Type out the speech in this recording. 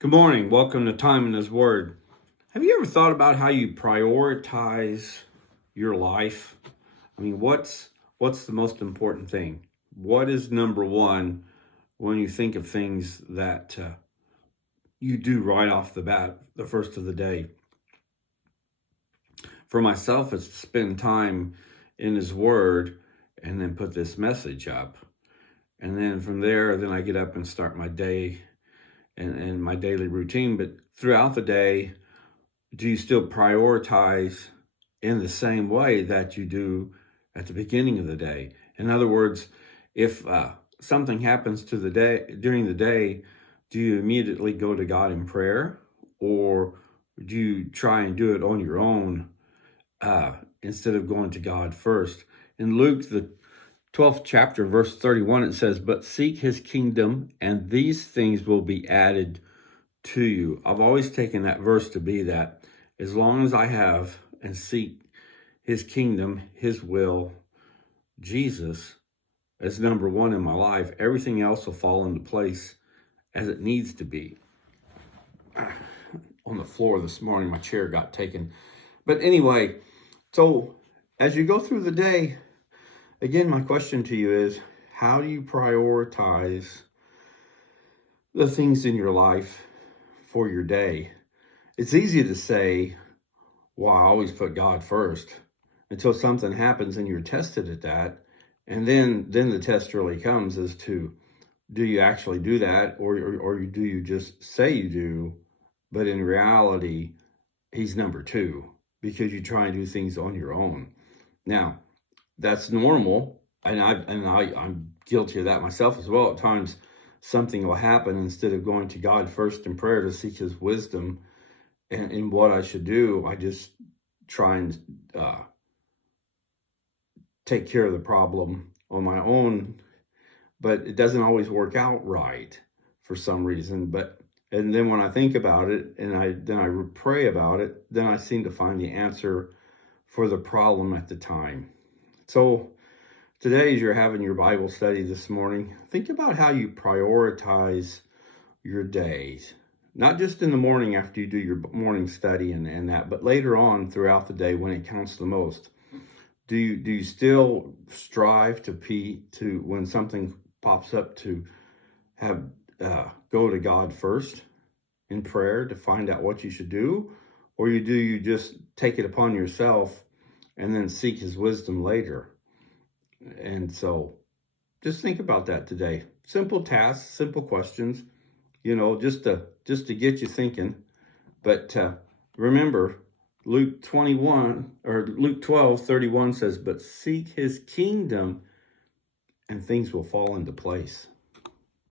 Good morning. Welcome to Time in His Word. Have you ever thought about how you prioritize your life? I mean, what's the most important thing? What is number one when you think of things that you do right off the bat, the first of the day? For myself, it's to spend time in His Word and then put this message up. And then from there, then I get up and start my day and my daily routine. But throughout the day, do you still prioritize in the same way that you do at the beginning of the day? In other words, if something happens to the day during the day, do you immediately go to God in prayer, or do you try and do it on your own instead of going to God first? In Luke, the 12th chapter, verse 31, it says, "But seek his kingdom, and these things will be added to you." I've always taken that verse to be that as long as I have and seek his kingdom, his will, Jesus as number one in my life, everything else will fall into place as it needs to be. On the floor this morning, my chair got taken. But anyway, so as you go through the day, again, my question to you is, how do you prioritize the things in your life for your day? It's easy to say, well, I always put God first, until something happens and you're tested at that. And then the test really comes as to, do you actually do that, or do you just say you do, but in reality, he's number two because you try and do things on your own. Now, that's normal, and I'm guilty of that myself as well. At times, something will happen instead of going to God first in prayer to seek his wisdom and in what I should do. I just try and take care of the problem on my own, but it doesn't always work out right for some reason. And then when I think about it and I pray about it, then I seem to find the answer for the problem at the time. So today, as you're having your Bible study this morning, think about how you prioritize your days. Not just in the morning after you do your morning study and that, but later on throughout the day when it counts the most. Do you still strive to when something pops up to have go to God first in prayer to find out what you should do, or do you just take it upon yourself and then seek his wisdom later? And so just think about that today. Simple tasks, simple questions, just to get you thinking. But remember, Luke 12:31 says, "But seek his kingdom and things will fall into place."